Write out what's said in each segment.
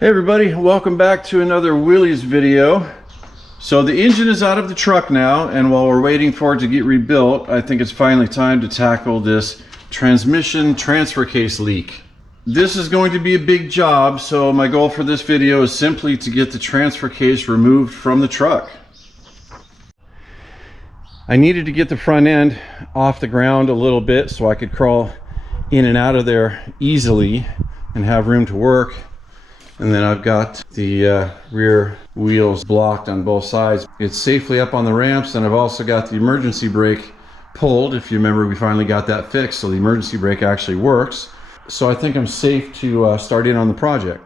Hey everybody, welcome back to another Willys video. So the engine is out of the truck now, and while we're waiting for it to get rebuilt, I think it's finally time to tackle this transmission transfer case leak. This is going to be a big job, so my goal for this video is simply to get the transfer case removed from the truck. I needed to get the front end off the ground a little bit so I could crawl in and out of there easily and have room to work. And then I've got the rear wheels blocked on both sides. It's safely up on the ramps, and I've also got the emergency brake pulled. If you remember, we finally got that fixed, so the emergency brake actually works. So I think I'm safe to start in on the project.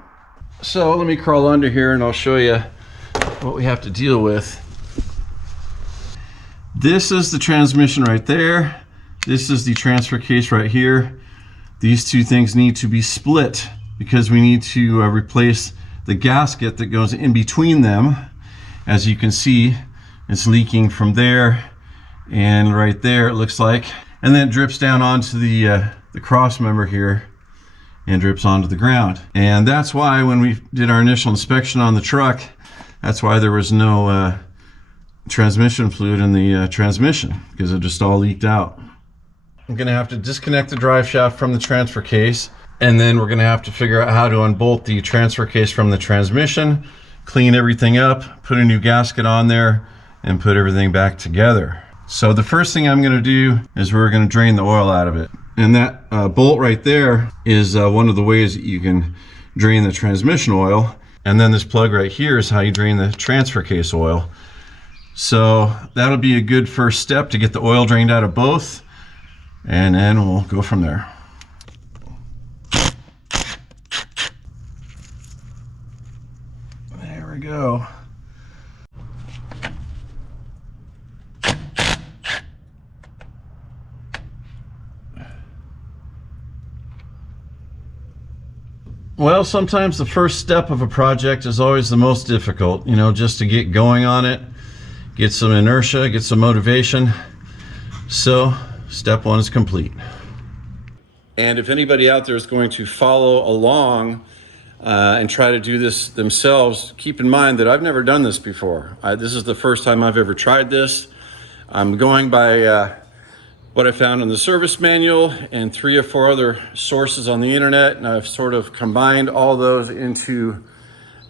So let me crawl under here and I'll show you what we have to deal with. This is the transmission right there. This is the transfer case right here. These two things need to be split, because we need to replace the gasket that goes in between them. As you can see, it's leaking from there and right there, it looks like, and then it drips down onto the cross member here and drips onto the ground. And that's why when we did our initial inspection on the truck, that's why there was no transmission fluid in the transmission, because it just all leaked out. I'm gonna have to disconnect the drive shaft from the transfer case, and then we're gonna have to figure out how to unbolt the transfer case from the transmission, clean everything up, put a new gasket on there, and put everything back together. So the first thing I'm gonna do is we're gonna drain the oil out of it. And that bolt right there is one of the ways that you can drain the transmission oil. And then this plug right here is how you drain the transfer case oil. So that'll be a good first step to get the oil drained out of both, and then we'll go from there. Go. Well, sometimes the first step of a project is always the most difficult, you know, just to get going on it, get some inertia, get some motivation. So step one is complete. And if anybody out there is going to follow along and try to do this themselves, keep in mind that I've never done this before. This is the first time I've ever tried this. I'm going by what I found in the service manual and 3 or 4 other sources on the internet, and I've sort of combined all those into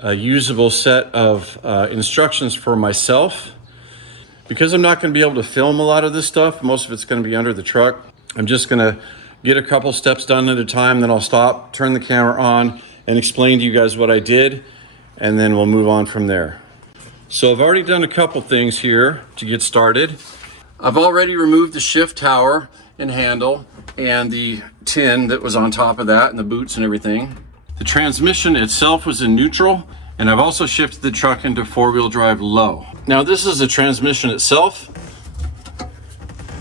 a usable set of instructions for myself. Because I'm not going to be able to film a lot of this stuff, most of it's going to be under the truck, I'm just going to get a couple steps done at a time, then I'll stop, turn the camera on, and explain to you guys what I did, and then we'll move on from there. So I've already done a couple things here to get started. I've already removed the shift tower and handle and the tin that was on top of that and the boots and everything. The transmission itself was in neutral, and I've also shifted the truck into 4-wheel drive low. Now this is the transmission itself.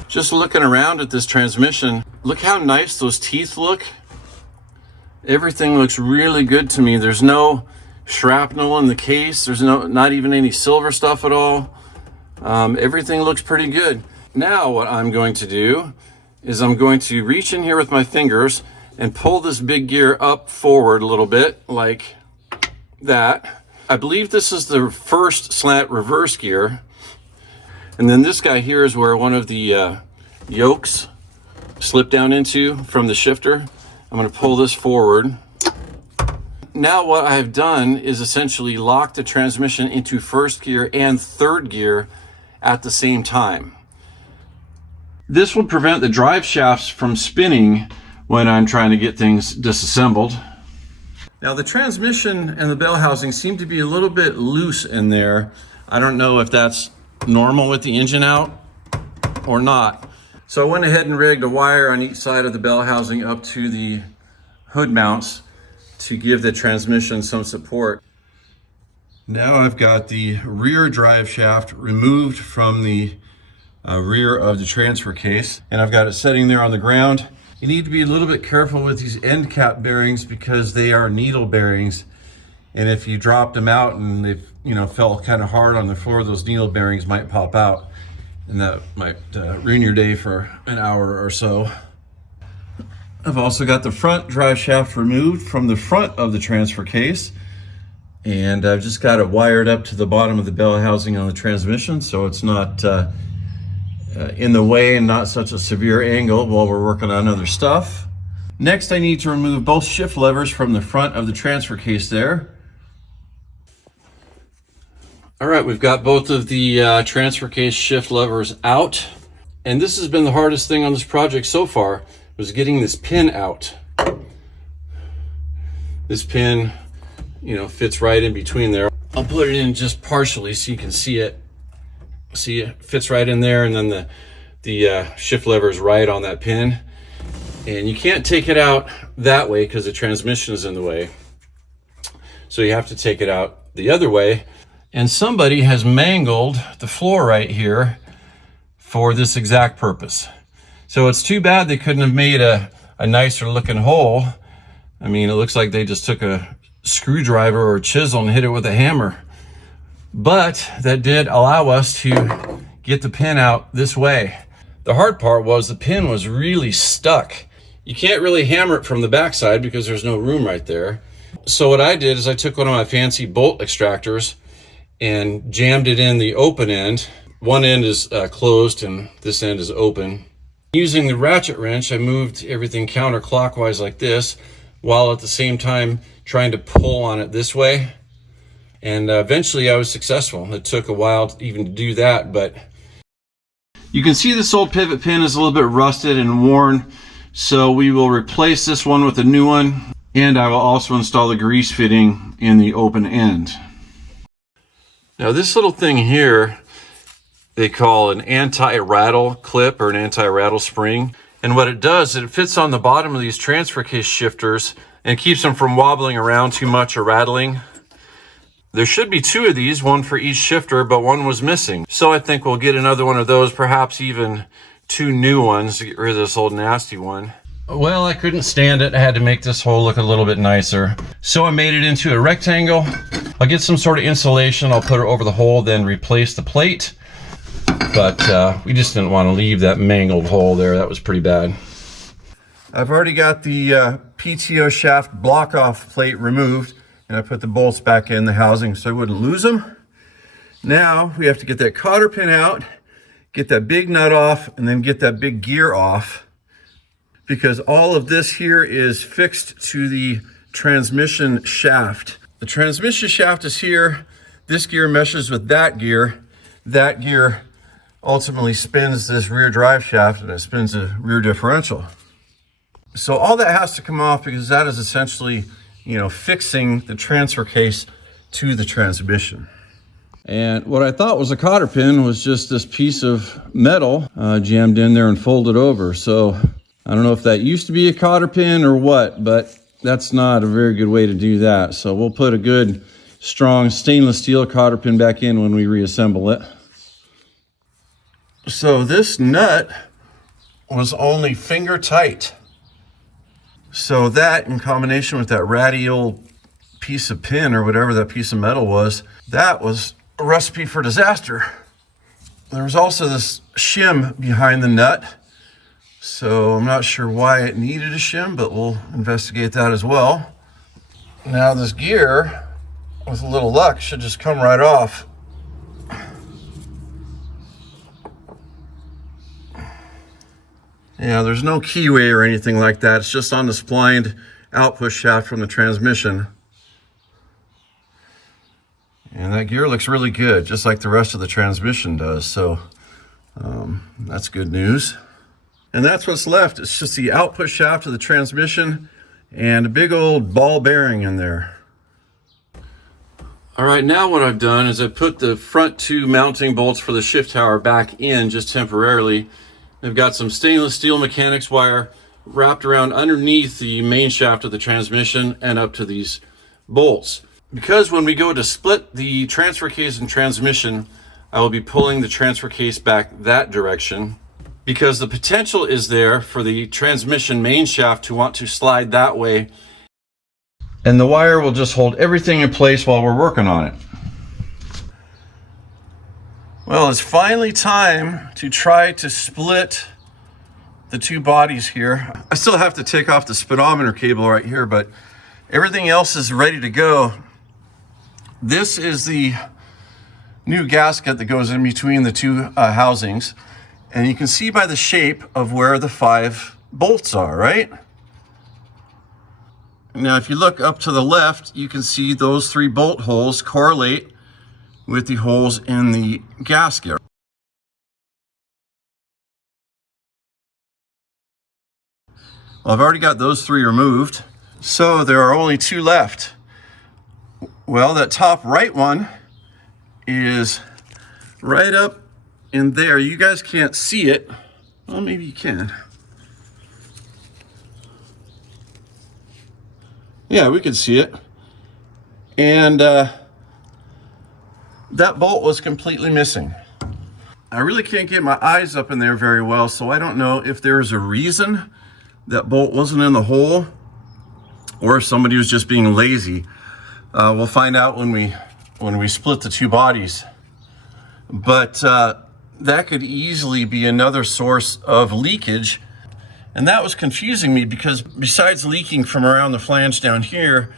Just looking around at this transmission, look how nice those teeth look. Everything looks really good to me. There's no shrapnel in the case. There's not even any silver stuff at all. Everything looks pretty good. Now what I'm going to do is I'm going to reach in here with my fingers and pull this big gear up forward a little bit, like that. I believe this is the first slant reverse gear. And then this guy here is where one of the yokes slip down into from the shifter. I'm going to pull this forward. Now what I've done is essentially lock the transmission into first gear and third gear at the same time. This will prevent the drive shafts from spinning when I'm trying to get things disassembled. Now the transmission and the bell housing seem to be a little bit loose in there. I don't know if that's normal with the engine out or not. So I went ahead and rigged a wire on each side of the bell housing up to the hood mounts to give the transmission some support. Now I've got the rear drive shaft removed from the rear of the transfer case, and I've got it sitting there on the ground. You need to be a little bit careful with these end cap bearings because they are needle bearings, and if you dropped them out and they've fell kind of hard on the floor, those needle bearings might pop out, and that might ruin your day for an hour or so. I've also got the front drive shaft removed from the front of the transfer case. And I've just got it wired up to the bottom of the bell housing on the transmission, so it's not in the way and not such a severe angle while we're working on other stuff. Next, I need to remove both shift levers from the front of the transfer case there. All right, we've got both of the transfer case shift levers out. And this has been the hardest thing on this project so far, was getting this pin out. This pin, you know, fits right in between there. I'll put it in just partially so you can see it. See, it fits right in there, and then the shift lever is right on that pin. And you can't take it out that way because the transmission is in the way. So you have to take it out the other way. And somebody has mangled the floor right here for this exact purpose. So it's too bad they couldn't have made a nicer looking hole. I mean, it looks like they just took a screwdriver or a chisel and hit it with a hammer. But that did allow us to get the pin out this way. The hard part was the pin was really stuck. You can't really hammer it from the backside because there's no room right there. So what I did is I took one of my fancy bolt extractors and jammed it in the open end. One end is closed and this end is open. Using the ratchet wrench, I moved everything counterclockwise like this, while at the same time trying to pull on it this way. And eventually I was successful. It took a while even to do that, but you can see this old pivot pin is a little bit rusted and worn. So we will replace this one with a new one. And I will also install the grease fitting in the open end. Now this little thing here, they call an anti-rattle clip or an anti-rattle spring. And what it does is it fits on the bottom of these transfer case shifters and keeps them from wobbling around too much or rattling. There should be two of these, one for each shifter, but one was missing. So I think we'll get another one of those, perhaps even two new ones to get rid of this old nasty one. Well, I couldn't stand it. I had to make this hole look a little bit nicer. So I made it into a rectangle. I'll get some sort of insulation. I'll put it over the hole, then replace the plate. But we just didn't want to leave that mangled hole there. That was pretty bad. I've already got the PTO shaft block off plate removed, and I put the bolts back in the housing so I wouldn't lose them. Now we have to get that cotter pin out, get that big nut off, and then get that big gear off, because all of this here is fixed to the transmission shaft. The transmission shaft is here. This gear meshes with that gear. That gear ultimately spins this rear drive shaft, and it spins a rear differential. So all that has to come off, because that is essentially, you know, fixing the transfer case to the transmission. And what I thought was a cotter pin was just this piece of metal jammed in there and folded over. So I don't know if that used to be a cotter pin or what, but that's not a very good way to do that. So we'll put a good strong stainless steel cotter pin back in when we reassemble it. So this nut was only finger tight. So that, in combination with that ratty old piece of pin or whatever that piece of metal was, that was a recipe for disaster. There was also this shim behind the nut. So I'm not sure why it needed a shim, but we'll investigate that as well. Now this gear, with a little luck, should just come right off. Yeah, there's no keyway or anything like that. It's just on the splined output shaft from the transmission. And that gear looks really good, just like the rest of the transmission does. So that's good news. And that's what's left. It's just the output shaft of the transmission and a big old ball bearing in there. All right, now what I've done is I put the front two mounting bolts for the shift tower back in just temporarily. I've got some stainless steel mechanics wire wrapped around underneath the main shaft of the transmission and up to these bolts. Because when we go to split the transfer case and transmission, I will be pulling the transfer case back that direction, because the potential is there for the transmission main shaft to want to slide that way. And the wire will just hold everything in place while we're working on it. Well, it's finally time to try to split the two bodies here. I still have to take off the speedometer cable right here, but everything else is ready to go. This is the new gasket that goes in between the two housings. And you can see by the shape of where the 5 bolts are, right? Now, if you look up to the left, you can see those 3 bolt holes correlate with the holes in the gasket. Well, I've already got those 3 removed, so there are only 2 left. Well, that top right one is right up in there. You guys can't see it. Well, maybe you can. Yeah, we can see it. And that bolt was completely missing. I really can't get my eyes up in there very well, so I don't know if there's a reason that bolt wasn't in the hole or if somebody was just being lazy. We'll find out when we split the 2 bodies. But that could easily be another source of leakage. And that was confusing me because besides leaking from around the flange down here,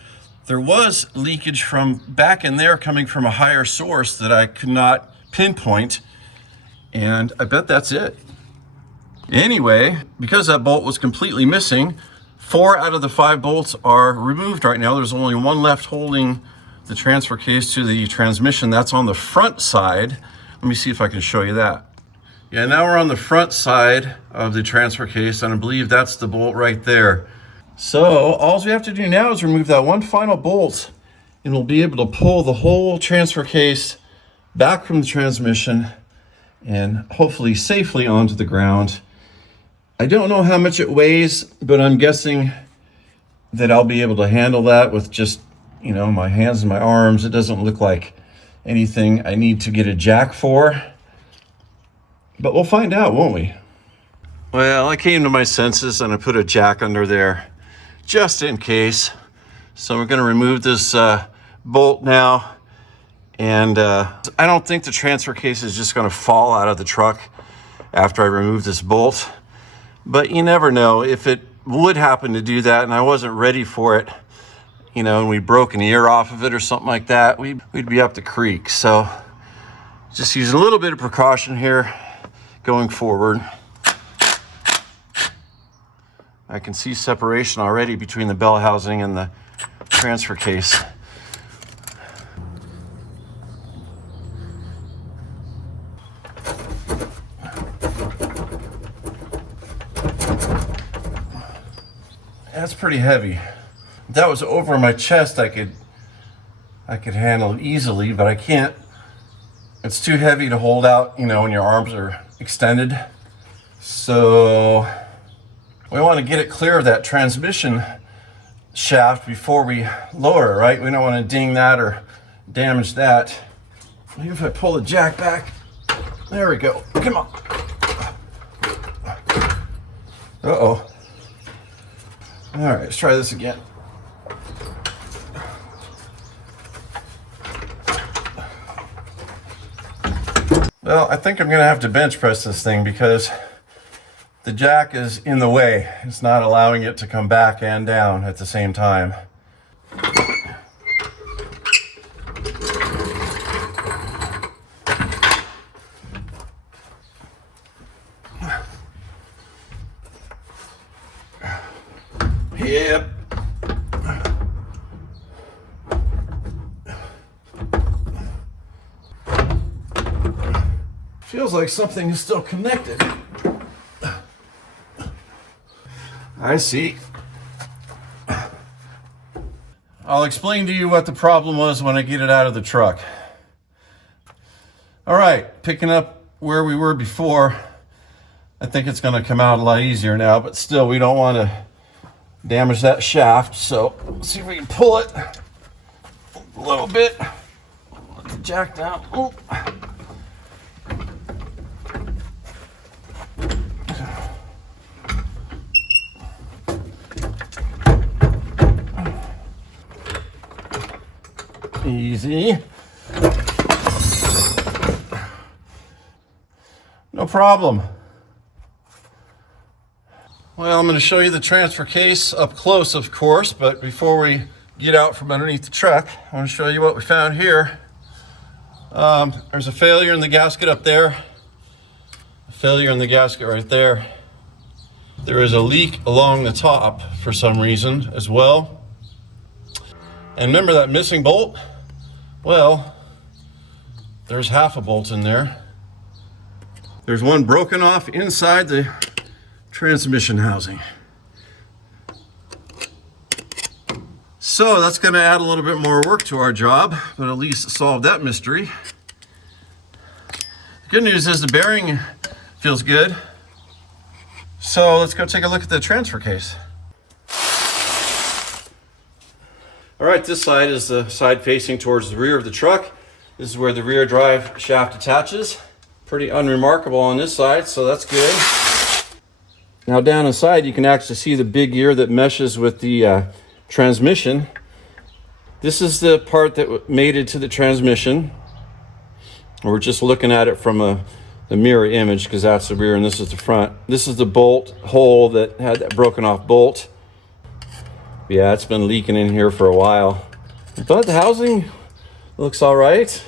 there was leakage from back in there coming from a higher source that I could not pinpoint. And I bet that's it. Anyway, because that bolt was completely missing, 4 out of the 5 bolts are removed right now. There's only 1 left holding the transfer case to the transmission. That's on the front side. Let me see if I can show you that. Yeah, now we're on the front side of the transfer case, and I believe that's the bolt right there. So all we have to do now is remove that 1 final bolt, and we'll be able to pull the whole transfer case back from the transmission and hopefully safely onto the ground. I don't know how much it weighs, but I'm guessing that I'll be able to handle that with just, my hands and my arms. It doesn't look like anything I need to get a jack for, but we'll find out, won't we? Well, I came to my senses and I put a jack under there just in case. So we're going to remove this bolt now. And I don't think the transfer case is just going to fall out of the truck after I remove this bolt. But you never know. If it would happen to do that and I wasn't ready for it, and we broke an ear off of it or something like that, we'd be up the creek. So just using a little bit of precaution here going forward. I can see separation already between the bell housing and the transfer case. That's pretty heavy. If that was over my chest, I could handle it easily, but I can't. It's too heavy to hold out, when your arms are extended. So we want to get it clear of that transmission shaft before we lower it, right? We don't want to ding that or damage that. Maybe if I pull the jack back. There we go. Come on. Uh-oh. All right, let's try this again. Well, I think I'm gonna have to bench press this thing because the jack is in the way. It's not allowing it to come back and down at the same time. Yep. Feels like something is still connected. I see. I'll explain to you what the problem was when I get it out of the truck. All right, picking up where we were before. I think it's going to come out a lot easier now, but still we don't want to damage that shaft. So let's see if we can pull it a little bit. Let the jack down. Oh. Easy. No problem. Well, I'm going to show you the transfer case up close, of course, but before we get out from underneath the truck. I want to show you what we found here. There's a failure in the gasket up there. A failure in the gasket right there. There is a leak along the top for some reason as well. And remember that missing bolt? Well, there's half a bolt in there. There's one broken off inside the transmission housing. So that's going to add a little bit more work to our job, but at least solve that mystery. The good news is the bearing feels good. So let's go take a look at the transfer case. All right, this side is the side facing towards the rear of the truck. This is where the rear drive shaft attaches. Pretty unremarkable on this side, so that's good. Now down inside, you can actually see the big gear that meshes with the transmission. This is the part that mated to the transmission. We're just looking at it from the mirror image because that's the rear and this is the front. This is the bolt hole that had that broken off bolt. Yeah, it's been leaking in here for a while, but the housing looks all right.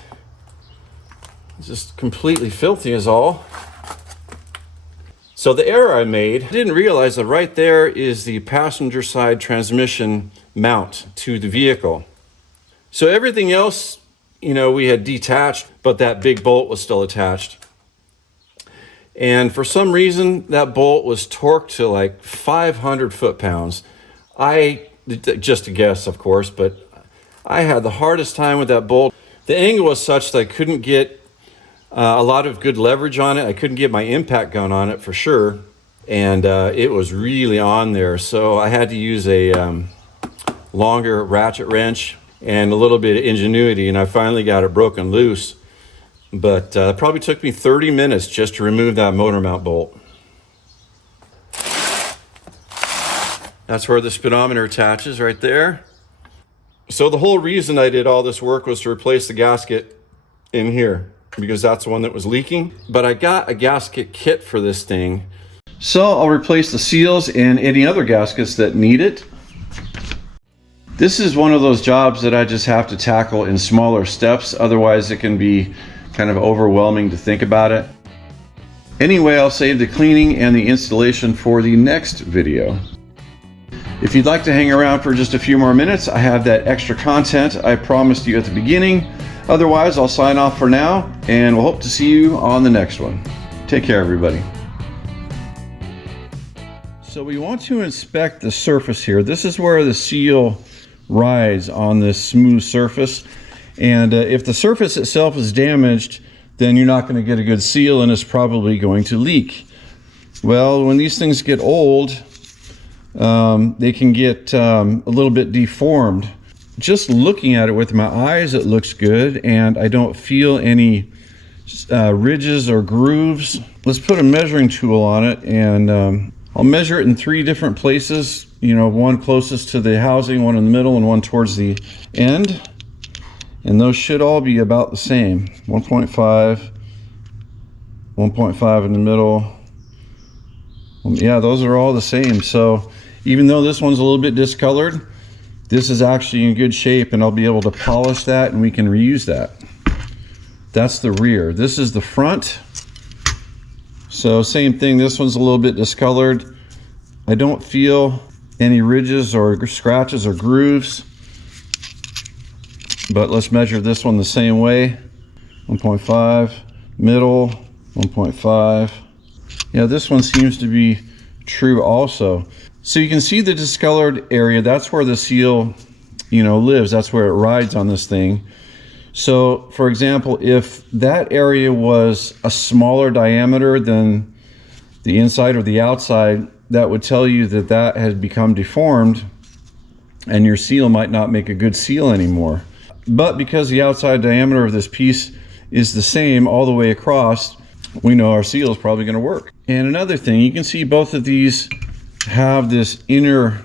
It's just completely filthy is all. So the error I made, I didn't realize that right there is the passenger side transmission mount to the vehicle. So everything else, you know, we had detached, but that big bolt was still attached. And for some reason, that bolt was torqued to like 500 foot-pounds. Just a guess, of course, but I had the hardest time with that bolt. The angle was such that I couldn't get a lot of good leverage on it. I couldn't get my impact gun on it for sure. And it was really on there. So I had to use a longer ratchet wrench and a little bit of ingenuity. And I finally got it broken loose. But it probably took me 30 minutes just to remove that motor mount bolt. That's where the speedometer attaches right there. So the whole reason I did all this work was to replace the gasket in here, because that's the one that was leaking. But I got a gasket kit for this thing. So I'll replace the seals and any other gaskets that need it. This is one of those jobs that I just have to tackle in smaller steps. Otherwise it can be kind of overwhelming to think about it. Anyway, I'll save the cleaning and the installation for the next video. If you'd like to hang around for just a few more minutes, I have that extra content I promised you at the beginning. Otherwise, I'll sign off for now, and we'll hope to see you on the next one. Take care, everybody. So we want to inspect the surface here. This is where the seal rides on this smooth surface. And if the surface itself is damaged, then you're not going to get a good seal and it's probably going to leak. Well, when these things get old, they can get a little bit deformed. Just looking at it with my eyes, it looks good, and I don't feel any ridges or grooves. Let's put a measuring tool on it, and I'll measure it in 3 different places. You know, one closest to the housing, one in the middle, and one towards the end. And those should all be about the same. 1.5, 1.5 in the middle. Yeah, those are all the same. So even though this one's a little bit discolored, this is actually in good shape, and I'll be able to polish that and we can reuse that. That's the rear. This is the front. So same thing, this one's a little bit discolored. I don't feel any ridges or scratches or grooves, but let's measure this one the same way. 1.5, middle, 1.5. Yeah, this one seems to be true also. So you can see the discolored area. That's where the seal, you know, lives. That's where it rides on this thing. So for example, if that area was a smaller diameter than the inside or the outside, that would tell you that that has become deformed and your seal might not make a good seal anymore. But because the outside diameter of this piece is the same all the way across, we know our seal is probably going to work. And another thing, you can see both of these have this inner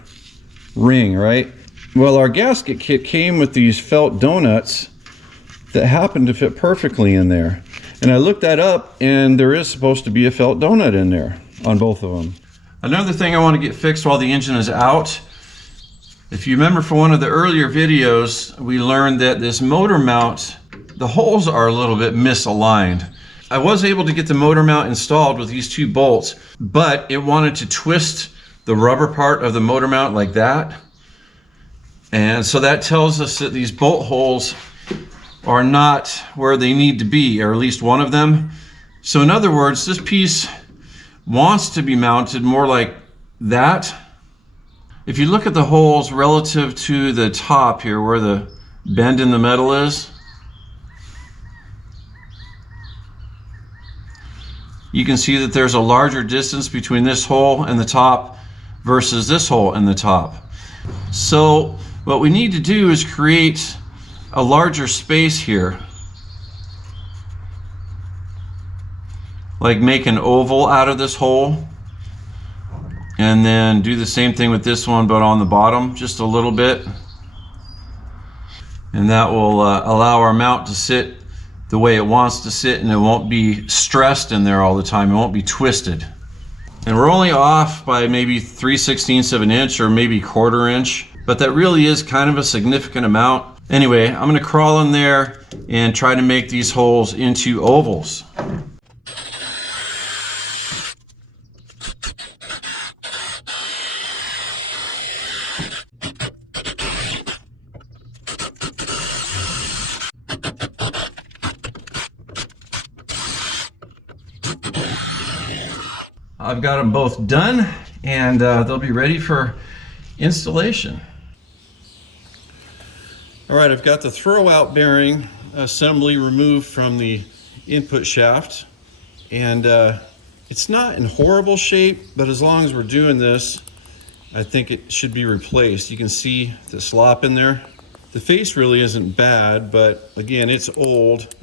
ring, right? Well, our gasket kit came with these felt donuts that happen to fit perfectly in there. And I looked that up, and there is supposed to be a felt donut in there on both of them. Another thing I want to get fixed while the engine is out If you remember from one of the earlier videos, we learned that this motor mount, the holes are a little bit misaligned. I was able to get the motor mount installed with these 2 bolts, but it wanted to twist the rubber part of the motor mount like that. And so that tells us that these bolt holes are not where they need to be, or at least one of them. So in other words, this piece wants to be mounted more like that. If you look at the holes relative to the top here, where the bend in the metal is, you can see that there's a larger distance between this hole and the top versus this hole and the top. So what we need to do is create a larger space here. Like make an oval out of this hole. And then do the same thing with this one, but on the bottom, just a little bit. And that will allow our mount to sit the way it wants to sit, and it won't be stressed in there all the time. It won't be twisted. And we're only off by maybe 3/16 of an inch or maybe 1/4 inch, but that really is kind of a significant amount. Anyway, I'm gonna crawl in there and try to make these holes into ovals. I've got them both done, and they'll be ready for installation. All right, I've got the throwout bearing assembly removed from the input shaft, and it's not in horrible shape, but as long as we're doing this, I think it should be replaced. You can see the slop in there. The face really isn't bad, but again, it's old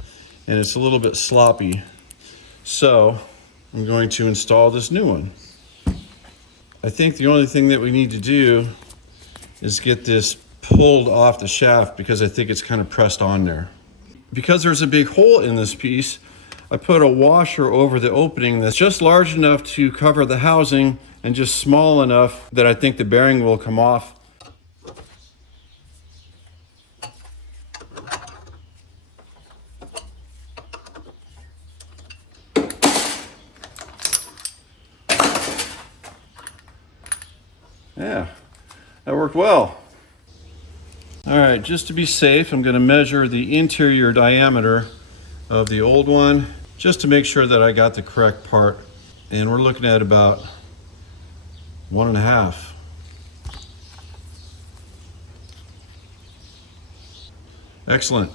and it's a little bit sloppy. So I'm going to install this new one. I think the only thing that we need to do is get this pulled off the shaft, because I think it's kind of pressed on there. Because there's a big hole in this piece, I put a washer over the opening that's just large enough to cover the housing and just small enough that I think the bearing will come off. Yeah, that worked well. All right, just to be safe, I'm going to measure the interior diameter of the old one, just to make sure that I got the correct part. And we're looking at about 1.5. Excellent.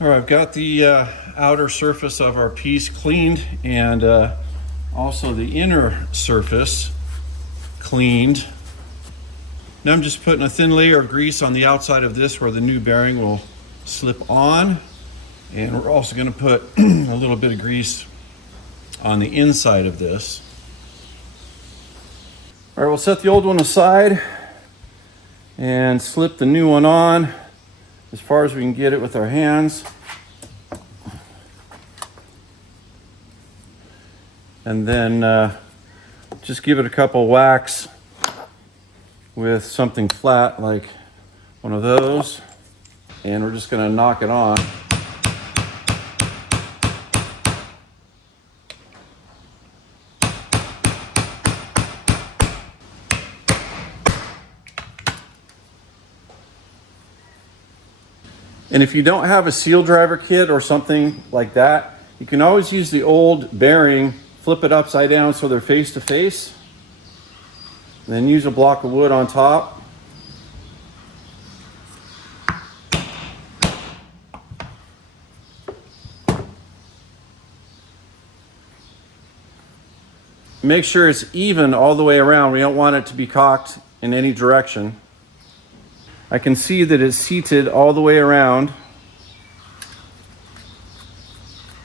All right, I've got the outer surface of our piece cleaned, and also the inner surface cleaned. Now I'm just putting a thin layer of grease on the outside of this where the new bearing will slip on, and we're also going to put a little bit of grease on the inside of this. All right, we'll set the old one aside and slip the new one on as far as we can get it with our hands. And then just give it a couple whacks with something flat like one of those, and we're just going to knock it on. And if you don't have a seal driver kit or something like that, you can always use the old bearing, flip it upside down so they're face to face, and then use a block of wood on top. Make sure it's even all the way around. We don't want it to be cocked in any direction. I can see that it's seated all the way around.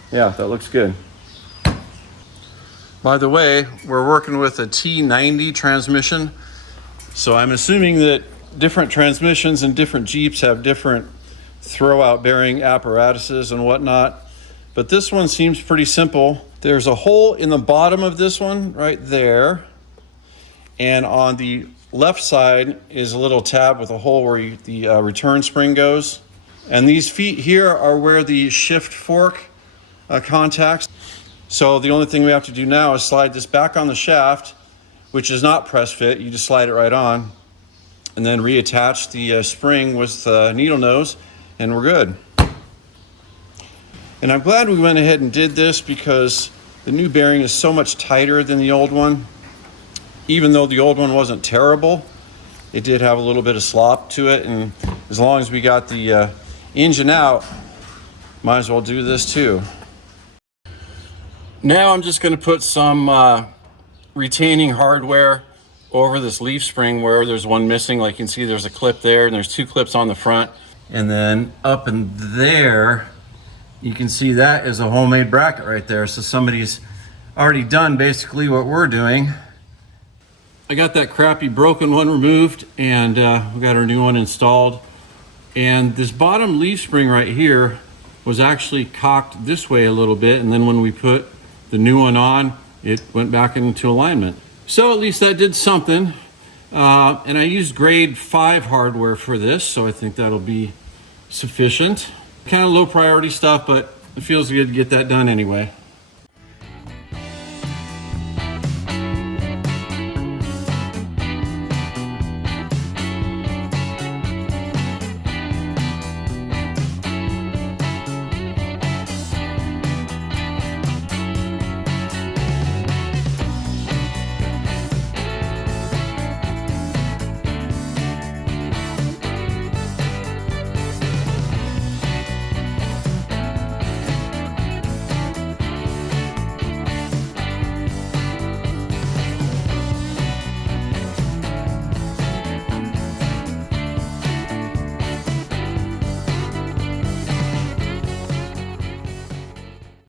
Yeah, that looks good. By the way, we're working with a T90 transmission, so I'm assuming that different transmissions and different Jeeps have different throwout bearing apparatuses and whatnot, but this one seems pretty simple. There's a hole in the bottom of this one right there, and on the left side is a little tab with a hole where the return spring goes. And these feet here are where the shift fork contacts. So the only thing we have to do now is slide this back on the shaft, which is not press fit. You just slide it right on and then reattach the spring with needle nose, and we're good. And I'm glad we went ahead and did this because the new bearing is so much tighter than the old one. Even though the old one wasn't terrible, it did have a little bit of slop to it, and as long as we got the engine out, might as well do this too. Now I'm just going to put some retaining hardware over this leaf spring where there's one missing. Like you can see, there's a clip there, and there's 2 clips on the front. And then up in there, you can see that is a homemade bracket right there. So somebody's already done basically what we're doing. I got that crappy broken one removed, and we got our new one installed. And this bottom leaf spring right here was actually cocked this way a little bit, and then when we put the new one on, it went back into alignment. So at least that did something. And I used grade 5 hardware for this, so I think that'll be sufficient. Kind of low priority stuff, but it feels good to get that done anyway.